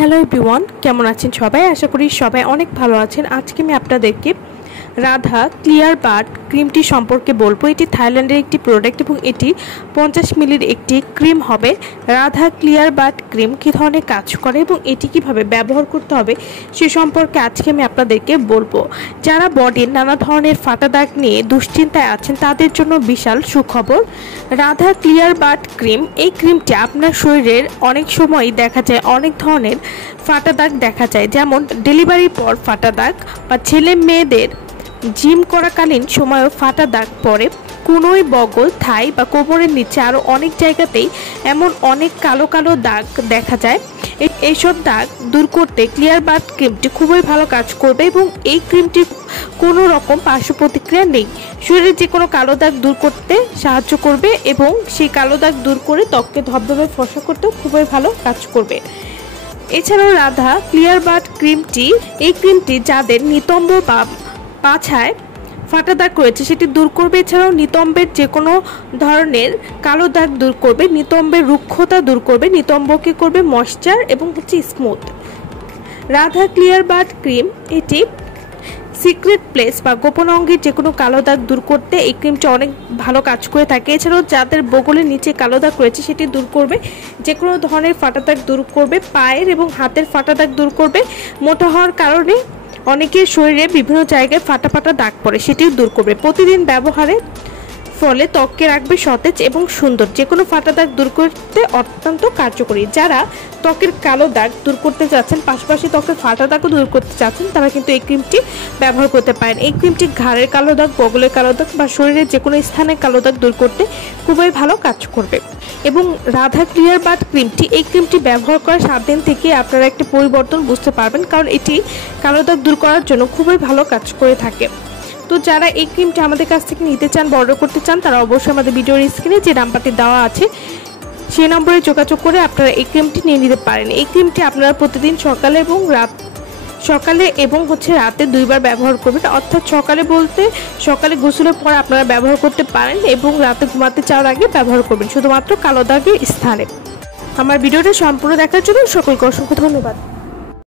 Hello everyone, কেমন আছেন সবাই? আশা করি সবাই অনেক ভালো আছেন। আজকে আমি আপনাদেরকে রাধা ক্লিয়ার বাট ক্রিমটি সম্পর্কে বলবো। এটি থাইল্যান্ডের একটি প্রোডাক্ট এবং এটি 50 মিলির একটি ক্রিম হবে। রাধা ক্লিয়ার বাট ক্রিম কী ধরনের কাজ করে এবং এটি কিভাবে ব্যবহার করতে হবে সে সম্পর্কে আজকে আমি আপনাদেরকে বলবো। যারা বডির নানা ধরনের ফাটা দাগ নিয়ে দুশ্চিন্তায় আছেন তাদের জন্য বিশাল সুখবর। রাধা ক্লিয়ার বাট ক্রিম, এই ক্রিমটি আপনার শরীরের অনেক সময় দেখা যায় অনেক ধরনের ফাটা দাগ দেখা যায়, যেমন ডেলিভারির পর ফাটা দাগ বা ছেলে মেয়েদের জিম করাকালীন সময়ও ফাটা দাগ পড়ে। কোনোই বগল, থাই বা কোমরের নিচে আরও অনেক জায়গাতেই এমন অনেক কালো কালো দাগ দেখা যায়। এইসব দাগ দূর করতে ক্লিয়ার বাট ক্রিমটি খুবই ভালো কাজ করবে এবং এই ক্রিমটির কোনো রকম পার্শ্ব প্রতিক্রিয়া নেই। শরীরের যে কোনো কালো দাগ দূর করতে সাহায্য করবে এবং সেই কালো দাগ দূর করে ত্বককে ধবধবে ফর্সা করতেও খুবই ভালো কাজ করবে। এছাড়াও রাধা ক্লিয়ার বাট ক্রিমটি, এই ক্রিমটি যাদের নিতম্ব বা পাছায় ফাটা দাগ রয়েছে সেটি দূর করবে। এছাড়াও নিতম্বের যে কোনো ধরনের কালো দাগ দূর করবে, নিতম্বের রুক্ষতা দূর করবে, নিতম্বকে করবে ময়েশ্চার এবং smooth. Radha clear but cream, এটি সিক্রেট প্লেস বা গোপন অঙ্গের যে কোনো কালো দাগ দূর করতে এই ক্রিমটি অনেক ভালো কাজ করে থাকে। এছাড়াও যাদের বগলের নিচে কালো দাগ রয়েছে সেটি দূর করবে, যে কোনো ধরনের ফাটা দাগ দূর করবে, পায়ের এবং হাতের ফাটা দাগ দূর করবে। মোটা হওয়ার কারণে অনেকের শরীরে বিভিন্ন জায়গায় ফাটা ফাটা দাগ পড়ে, সেটিও দূর করবে। প্রতিদিন ব্যবহারের ফলে ত্বককে রাখবে সতেজ এবং সুন্দর। যে কোনো ফাটা দাগ দূর করতে অত্যন্ত কার্যকরী। যারা ত্বকের কালো দাগ দূর করতে চাচ্ছেন, পাশাপাশি ত্বকের ফাটা দাগও দূর করতে চাচ্ছেন, তারা কিন্তু এই ক্রিমটি ব্যবহার করতে পারেন। এই ক্রিমটি ঘাড়ের কালো দাগ, বগলের কালো দাগ বা শরীরের যে কোনো স্থানে কালো দাগ দূর করতে খুবই ভালো কাজ করবে। এবং রাধা ক্লিয়ার বাট ক্রিমটি, এই ক্রিমটি ব্যবহার করার 7 দিন থেকে আপনারা একটা পরিবর্তন বুঝতে পারবেন, কারণ এটি কালো দাগ দূর করার জন্য খুবই ভালো কাজ করে থাকে। তো যারা এই ক্রিমটা আমাদের কাছ থেকে নিতে চান, অর্ডার করতে চান, তারা অবশ্যই আমাদের ভিডিওর স্ক্রিনে যে নাম্বারটি দেওয়া আছে সেই নম্বরে যোগাযোগ করে আপনারা এই ক্রিমটি নিয়ে নিতে পারেন। এই ক্রিমটি আপনারা প্রতিদিন সকালে এবং রাতে 2 বার ব্যবহার করবেন। অর্থাৎ সকালে বলতে সকালে গোসলের পর আপনারা ব্যবহার করতে পারেন এবং রাতে ঘুমাতে যাওয়ার আগে ব্যবহার করবেন, শুধুমাত্র কালো দাগের স্থানে। আমার ভিডিওটা সম্পূর্ণ দেখার জন্য সকলকে অসংখ্য ধন্যবাদ।